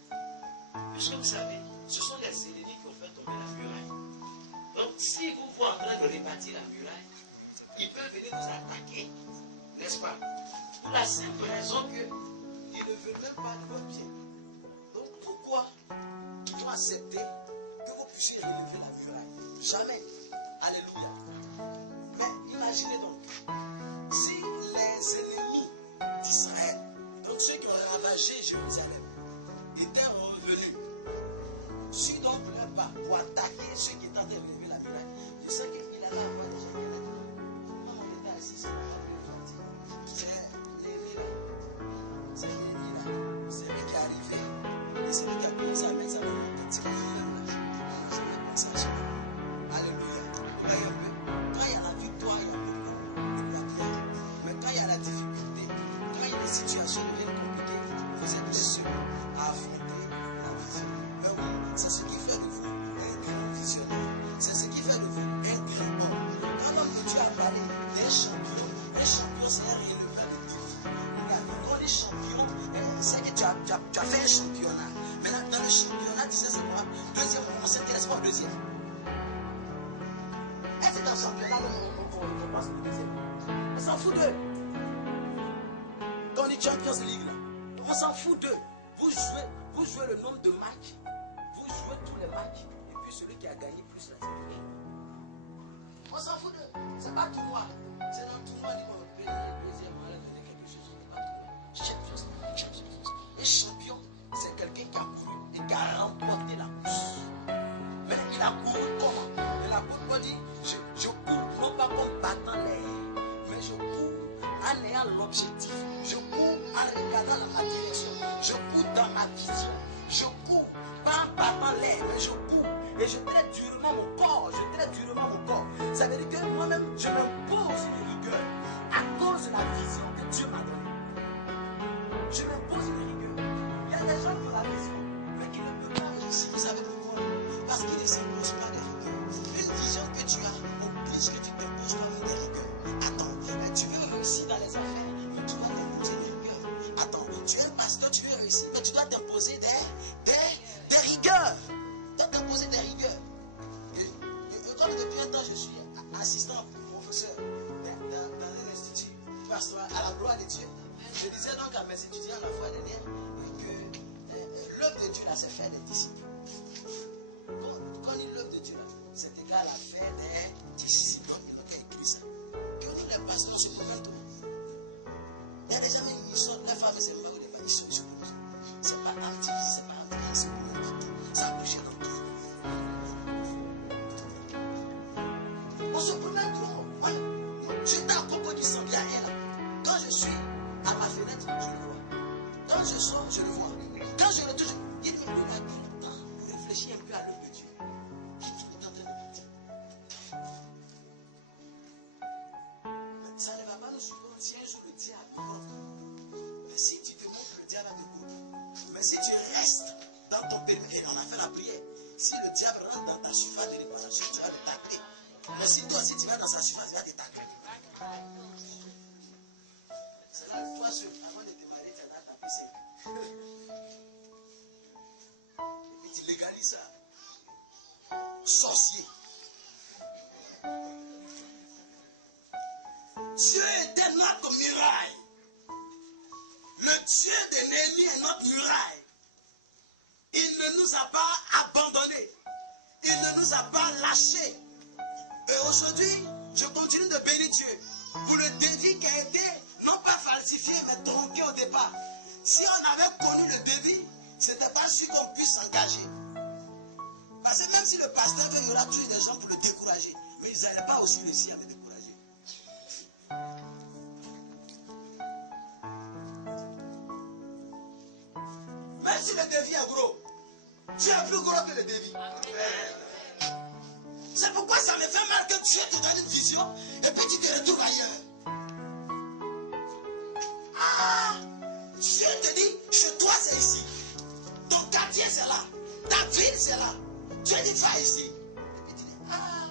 puisque vous savez, ce sont les ennemis qui ont fait tomber la muraille. Donc, si vous voyez en train de rebâtir la muraille, ils peuvent venir vous attaquer, n'est-ce pas? Pour la simple raison qu'ils ne veulent même pas de votre bien. Donc, pourquoi ils vont accepter que vous puissiez relever la muraille? Jamais. Alléluia. Mais imaginez donc, si les ennemis d'Israël, donc ceux qui ont ravagé Jérusalem, étaient revenus, si donc voulaient pas pour attaquer ceux qui étaient en train de relever la muraille, je sais qu'il allait avoir des gens qui allaient dire, non, on était assis, c'est Néhémie là. C'est Néhémie là. C'est lui qui est arrivé. tu as fait un championnat. Maintenant, dans le championnat, tu sais c'est quoi? Deuxième, on ne s'intéresse pas au deuxième. Est-ce que dans le championnat, on passe au deuxième? On s'en fout d'eux. Quand on dit Champions League, là, on s'en fout d'eux. Vous jouez le nombre de matchs. Vous jouez tous les matchs. Et puis celui qui a gagné plus, là, c'est gagné. On s'en fout d'eux. C'est pas tout noir. C'est dans tout noir, on va premier, deuxième, on va donner quelque chose. On va pas Champions League. Et champion, c'est quelqu'un qui a couru et qui a remporté la course. Mais il a couru comment? Il a couru pour dire, je cours non pas comme battant l'air, mais je cours en ayant l'objectif. Je cours en regardant dans ma direction. Je cours dans ma vision. Je cours pas en battant l'air, mais je cours. Et je traite durement mon corps. Je traite durement mon corps. Ça veut dire que moi-même, je m'impose une rigueur à cause de la vision que Dieu m'a donnée. Je m'impose une rigueur. Il y a des gens qui ont la vision, mais qui ne peuvent pas réussir. Vous savez pourquoi? Parce qu'ils ne s'imposent pas des rigueurs. Une vision que tu as oblige que tu t'imposes toi-même des rigueurs. Attends, tu veux réussir dans les affaires, mais tu dois t'imposer des rigueurs. Attends, tu es pasteur, tu veux réussir, mais tu dois t'imposer des rigueurs. Tu dois t'imposer des rigueurs. Et comme depuis un temps, je suis assistant professeur dans un institut pastoral à la gloire de Dieu. Je disais donc à mes étudiants la fois dernière que l'œuvre de Dieu là, c'est faire des disciples. Quand on dit l'œuvre de Dieu là, c'est égal à faire des disciples. Il a écrit ça. Que nous les pasteurs se promènent tout. Il y a des gens qui sont les femmes, c'est même des malditions. C'est pas anti-vie, c'est pas anti-vie, c'est partout. Ça bouge dans tout. On se promène trop. J'étais à propos du sanglier là. Quand je suis à ma fenêtre, je le vois. Quand je sors, je le vois. Quand je le touche, il me regarde tout le temps pour réfléchir un peu à l'œuvre de Dieu. Mais ça ne va pas nous surprendre si un jour le diable compte. Mais si tu te montres, le diable va te compte. Mais si tu restes dans ton périmètre, et on a fait la prière, si le diable rentre dans ta surface de réparation, tu vas le tacler. Mais si toi aussi tu vas dans sa surface, il va te tacler. C'est là que toi seul, avant de te marier, tu as tapé 5. Et puis tu légalises ça. Sorcier. Dieu était notre muraille. Le Dieu de Néhémie est notre muraille. Il ne nous a pas abandonnés. Il ne nous a pas lâchés. Et aujourd'hui, je continue de bénir Dieu pour le défi qui a été non pas falsifié, mais tronqué au départ. Si on avait connu le défi, ce n'était pas sûr qu'on puisse s'engager. Parce que même si le pasteur veut, il y aura toujours des gens pour le décourager. Mais ils n'allaient pas aussi réussir à me décourager. Même si le défi est gros, Dieu est plus gros que le défi. C'est pourquoi ça me fait mal que Dieu te donne une vision et puis tu te retrouves ailleurs. Ah! Dieu te dit, chez toi c'est ici. Ton quartier c'est là. Ta ville c'est là. Dieu dit, va ici. Et puis tu dis, ah!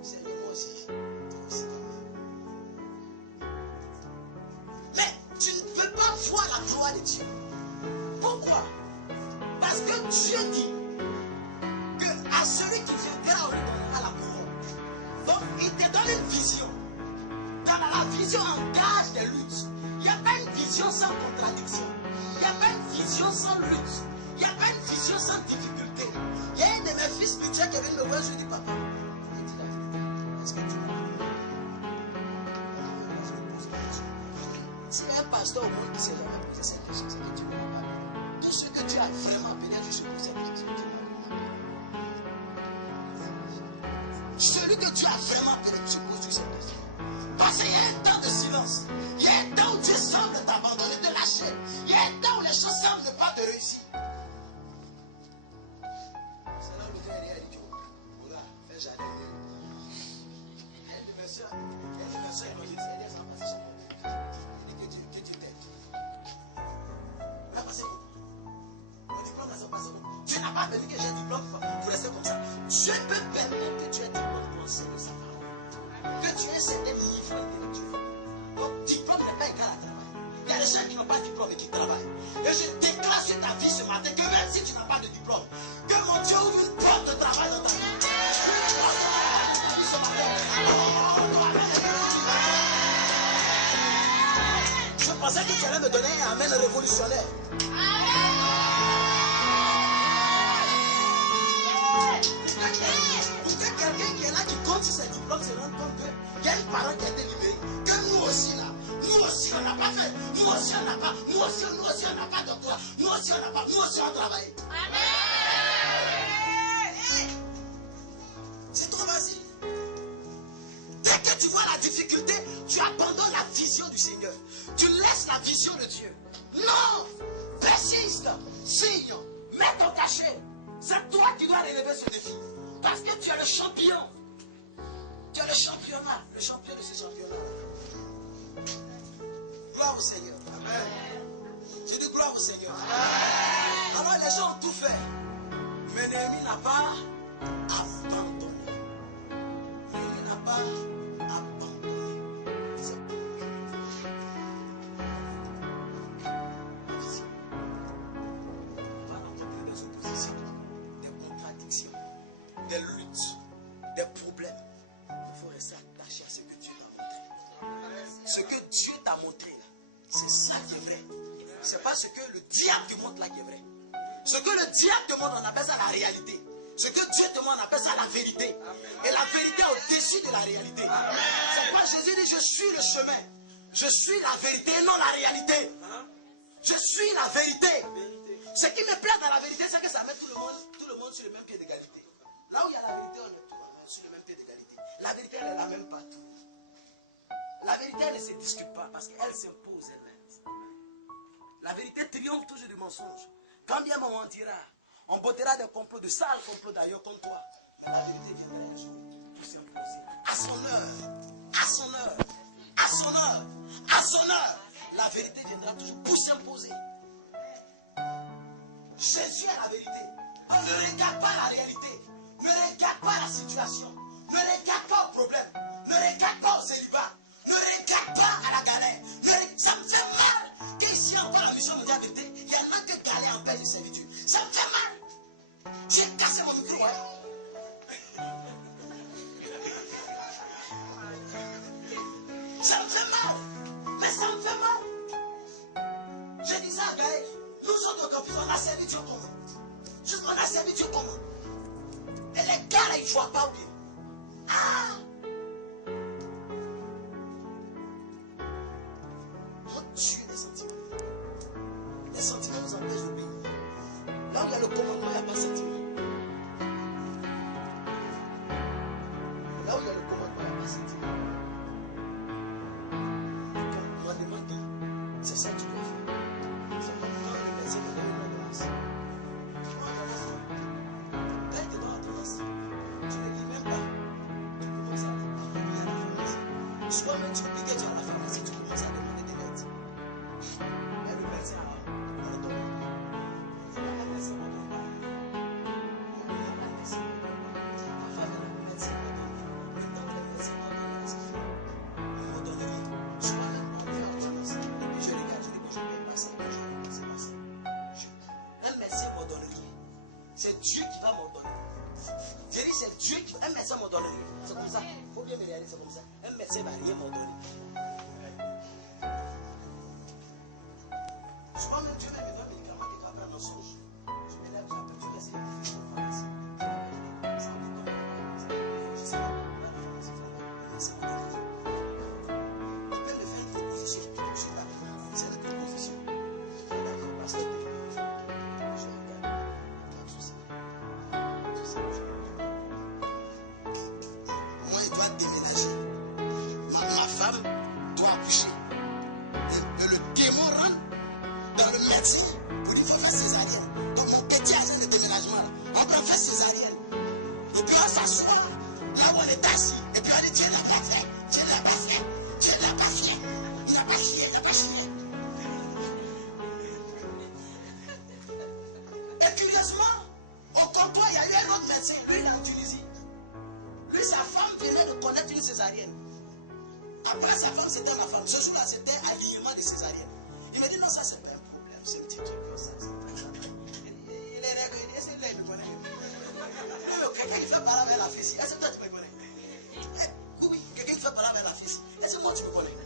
C'est lui moi aussi. Mais tu ne peux pas voir la gloire de Dieu. Pourquoi? Parce que Dieu dit que à celui qui viendra, on lui donnera la couronne. Donc, il te donne une vision. Dans la vision, engage des luttes. Il n'y a pas une vision sans contradiction. Il n'y a pas une vision sans lutte. Il n'y a pas une vision sans difficulté. Il y a un de mes fils spirituels qui vient me voir, je lui dis, papa, il dit la vérité. Est-ce que tu m'as si un pasteur au monde qui ne s'est jamais posé cette question, c'est que tu ne l'as pas. Tout ce que tu as vraiment appelé, je suppose cette question, tu n'as pas. Celui que tu as vraiment appelé, je pose cette question. Parce qu'il y a un temps de silence. Il y a un temps où Dieu semble t'abandonner, te lâcher. Il y a un temps où les choses semblent ne pas te réussir. C'est là où le Dieu est dit, voilà, fais jamais. Il y a une version évangéliste, elle est sans passer son nom. Il dit que tu t'aides. On a passé mon diplôme là, c'est passé mon. Tu n'as pas besoin que j'ai un diplôme pour rester comme ça. Dieu peut permettre que tu aies un diplôme pour enseigner sa parole. Que tu aies certains livres intellectuels. Donc, diplôme n'est pas égal à travail. Il y a des gens qui n'ont pas de diplôme et qui travaillent. Et je déclare sur ta vie ce matin que même si tu n'as pas de diplôme, que mon Dieu ouvre une porte de travail dans ta vie. Je pensais que tu allais me donner un amen révolutionnaire. Pour que quelqu'un qui est là, qui compte sur ses diplômes, se rende compte qu'il y a une parole qui a été libérée, que nous aussi là, nous aussi on n'a pas fait, nous aussi on n'a pas, nous aussi on n'a pas de quoi, nous aussi on n'a pas, nous aussi on travaille. C'est trop facile. Dès que tu vois la difficulté, tu abandonnes la vision du Seigneur. Tu laisses la vision de Dieu. Non! Persiste, signe, mets ton cachet. C'est toi qui dois relever ce défi. Parce que tu es le champion. Tu es le championnat, le champion de ce championnat. Gloire au Seigneur. Amen. Je dis gloire au Seigneur. Amen. Alors les gens ont tout fait. Mais Néhémie n'a pas abandonné. Néhémie n'a pas abandonné. On va rencontrer des oppositions, des contradictions, des luttes, des problèmes. Il faut rester attaché à ce que Dieu t'a montré. Ce que Dieu t'a montré, c'est ça qui est vrai. Ce n'est pas ce que le diable te montre là qui est vrai. Ce que le diable te montre, on appelle ça la réalité. Ce que Dieu te montre, on appelle ça la vérité. Et la vérité est au-dessus de la réalité. C'est pourquoi Jésus dit, je suis le chemin. Je suis la vérité et non la réalité. Je suis la vérité. Ce qui me plaît dans la vérité, c'est que ça met tout le monde sur le même pied d'égalité. Là où il y a la vérité, on est tout sur le même pied d'égalité. La vérité, elle est la même partout. La vérité, elle ne se discute pas parce qu'elle s'impose elle-même. La vérité triomphe toujours du mensonge. Quand bien on mentira, on bottera des complots, de sales complots d'ailleurs comme toi. Mais la vérité viendra un jour pour s'imposer. À son heure, à son heure, à son heure, à son heure, la vérité viendra toujours pour s'imposer. Jésus est la vérité. On ne regarde pas la réalité. Ne regarde pas la situation. Ne regarde pas au problème. Ne regarde pas au célibat. Ne regarde pas à la galère. Ça me fait mal qu'ici encore la mission mondiale vérité, il y en a que galère en paix de servitude. Ça me fait mal. J'ai cassé mon micro, ouais. Ça me fait mal. Mais ça me fait mal. Je disais à Gaël, nous autres campus, on a servi Dieu comment? Juste on a servi Dieu comment? Et les gars là, ils ne voient pas bien. Ah! On tue les sentiments. Les sentiments nous empêchent d'obéir. Là où il y a le commandement, il n'y a pas de sentiment. Là où il y a le commandement, il n'y a pas de sentiment. Quand on m'a demandé, c'est ça que tu dois faire. C'est pas quand le médecin te donne une ordonnance. Tu prends l'ordonnance. Quand il te donne l'ordonnance, tu ne lis même pas. Tu commences à demander à la pharmacie. Soit même tu es obligé à la pharmacie, tu commences à demander des lettres. Et le médecin a ordonné. Le médecin m'a donné. Le médecin m'a donné. La famille, le médecin m'a donné. Le temps, le médecin m'a donné. Il m'a donné rien. Soit même on fait ordonnance. Et puis je regarde, je dis que je ne paye pas ça. C'est pas ça. Un médecin m'a donné rien. C'est Dieu qui va m'ordonner. J'ai dit, c'est Dieu qui. Un médecin m'a donné rien. C'est comme ça. Il faut bien me réaliser, c'est comme ça. Un médecin ne va rien m'ordonner. Souvent même Dieu me donne un médicament qui doit prendre un songe. Je me lève, j'appelle Dieu, c'est une pharmacie. Ça me donne. Je sais pas pourquoi la pharmacie fait un il peut me faire une proposition. Je suis d'accord. C'est une proposition. D'accord, parce que je regarde. Pas de souci. Moi, il doit déménager. Ma femme doit accoucher. Et le démon rentre dans le médecin pour dire qu'il faut faire césarienne. Donc mon petit agent de déménagement, on peut faire césarienne. Et puis on s'assoit là où on est assis. Et puis on dit Dieu n'a pas fait, Dieu n'a pas fait, Dieu n'a pas fait. Il n'a pas chié, il n'a pas chié. Et curieusement, au comptoir, il y a eu un autre médecin, lui il est en Tunisie. Lui, sa femme venait de connaître une césarienne. Après sa femme, c'était ma femme. Ce jour-là, c'était alignement de césarienne. Il me dit non, ça c'est pas un problème, c'est un petit truc comme ça. Il est règle, il dit, est-ce que là il me connaît? Quelqu'un qui fait parler avec la fille, est-ce que toi tu me connais? Oui, quelqu'un qui fait parler avec la fille, est-ce que moi tu me connais?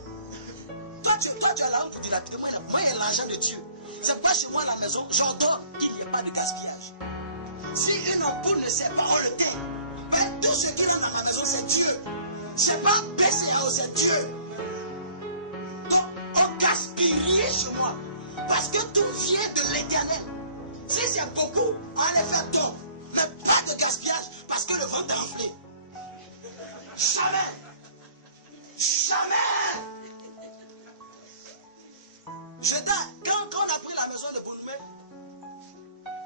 Toi tu as l'argent pour dilapider, moi il y a l'argent de Dieu. C'est pourquoi chez moi à la maison, j'entends qu'il n'y ait pas de gaspillage. Si une ampoule ne sert pas, on le tait. Mais tout ce qu'il y a dans ma maison, c'est Dieu. C'est pas PCAO, c'est Dieu. Donc, on gaspille chez moi. Parce que tout vient de l'Éternel. Si c'est beaucoup, on allait faire tort. Mais pas de gaspillage, parce que le ventre est enflé. Jamais. Jamais. Quand on a pris la maison de Bonoué,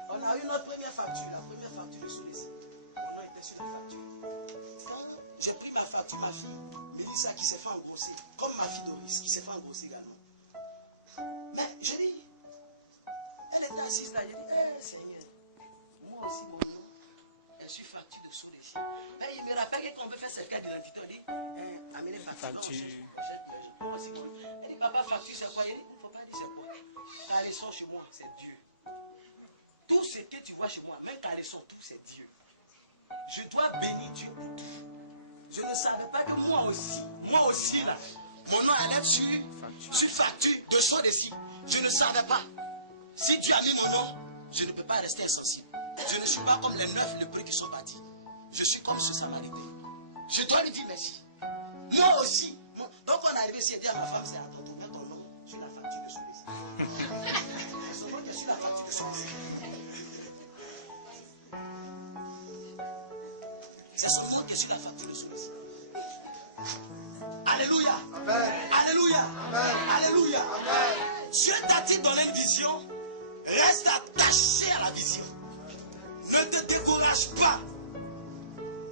on a eu notre première facture, la première facture de Solis. Mon nom était sur la facture. Quand j'ai pris ma facture, ma fille, Mélissa qui s'est fait engrosser, comme ma fille Doris qui s'est fait engrosser également. Mais je dis, elle était assise là, je dis, Seigneur, moi aussi mon nom, je suis facture de Solis. Et il me rappelle que quand on veut faire ce cas de l'entité, on dit, amenez facture. Moi aussi mon nom. Elle dit, papa, facture c'est quoi? Il dit, c'est quoi? Caleçon chez moi, c'est Dieu. Tout ce que tu vois chez moi, même caleçon, tout c'est Dieu. Je dois bénir Dieu pour tout. Je ne savais pas que moi aussi là, mon nom allait sur facture de son décès. Je ne savais pas. Si tu as mis mon nom, je ne peux pas rester insensible. Je ne suis pas comme les 9 lépreux qui sont bâtis. Je suis comme ce Samaritain. Je dois lui dire merci. Moi aussi. Donc on est arrivé ici et dit à ma femme, c'est à ton tour, mets ton nom sur la facture de son décès. Son nom est sur la facture de son décès. C'est son nom qui est sur la facture de son décès. Alléluia. Amen. Alléluia. Amen. Alléluia. Amen. Dieu t'a-t-il donné une vision? Reste attaché à la vision. Ne te décourage pas.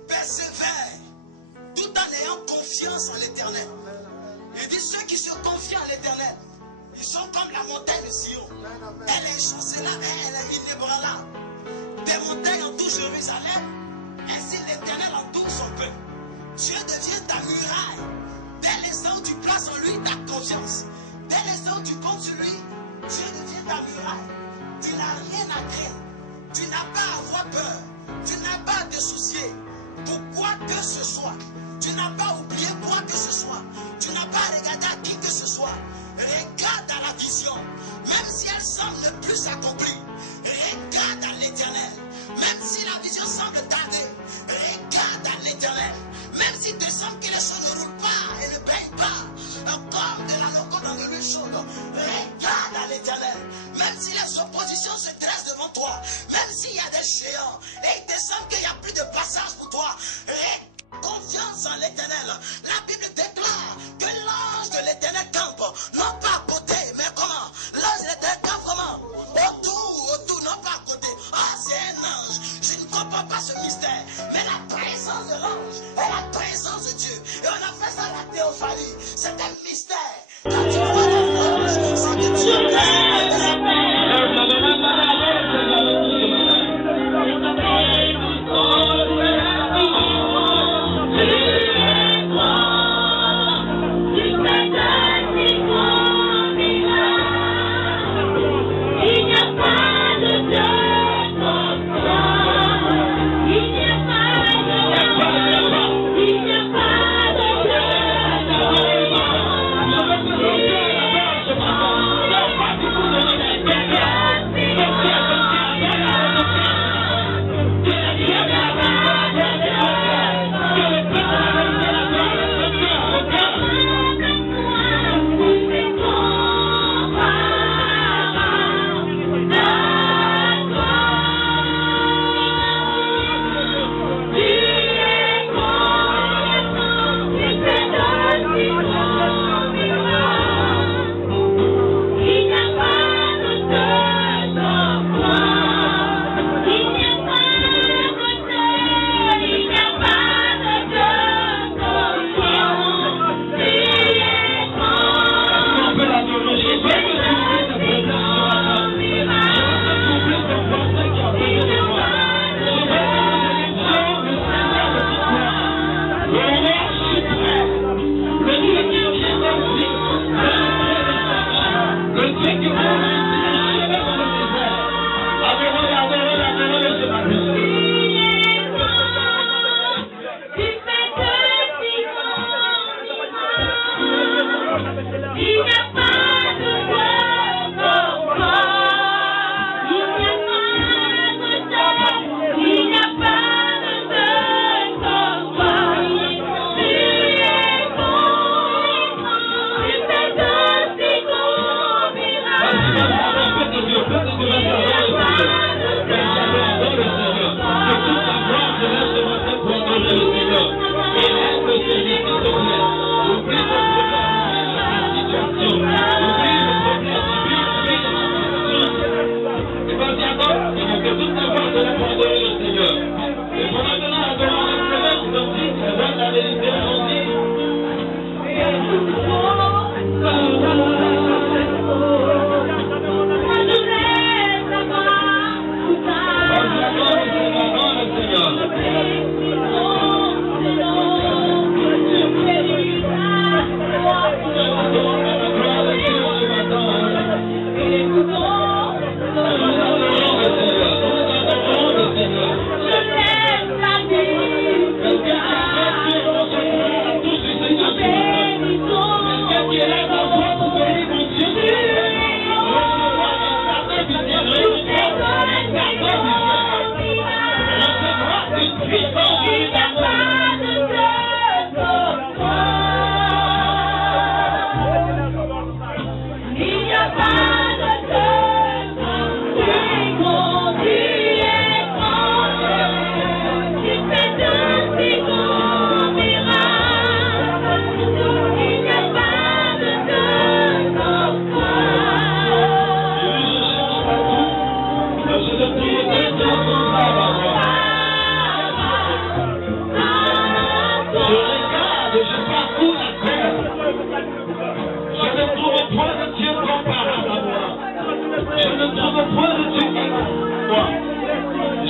Persévère. Tout en ayant confiance en l'Éternel. Il dit ceux qui se confient en l'Éternel, ils sont comme la montagne de Sion. Elle est chancelable, elle est inébranlable. Des montagnes entourent Jérusalem, ainsi l'Éternel entoure son peuple. Dieu devient ta muraille. Dès l'instant où tu places en lui ta confiance, dès l'instant où tu comptes sur lui, Dieu devient ta muraille. Tu n'as rien à craindre. Tu n'as pas à avoir peur. Tu n'as pas à te soucier. Pour quoi que ce soit. Tu n'as pas oublié quoi que ce soit. Tu n'as pas à regarder à qui que ce soit. Regarde à la vision. Même si elle semble ne plus s'accomplir. Regarde à l'Éternel. Même si la vision semble tarder. Regarde à l'Éternel. Même si tu semble que les choses ne roulent pas et ne baignent pas. Comme de la loco dans de l'huile chaude. Regarde à l'Éternel. Même si les oppositions se dressent devant toi. Même s'il y a des géants. Et il te semble qu'il n'y a plus de passage pour toi. Confiance en l'Éternel. La Bible déclare que l'ange de l'Éternel campe, non pas à côté, mais comment? L'ange de l'Éternel campe comment? Autour, non pas à côté. Ah, c'est un ange. Je ne comprends pas ce mystère. Mais la présence de l'ange est la présence de Dieu. Et on a fait ça à la théophanie. C'est un mystère. Quand tu vois l'ange, c'est que Dieu est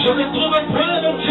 Je ne trouve point de Dieu.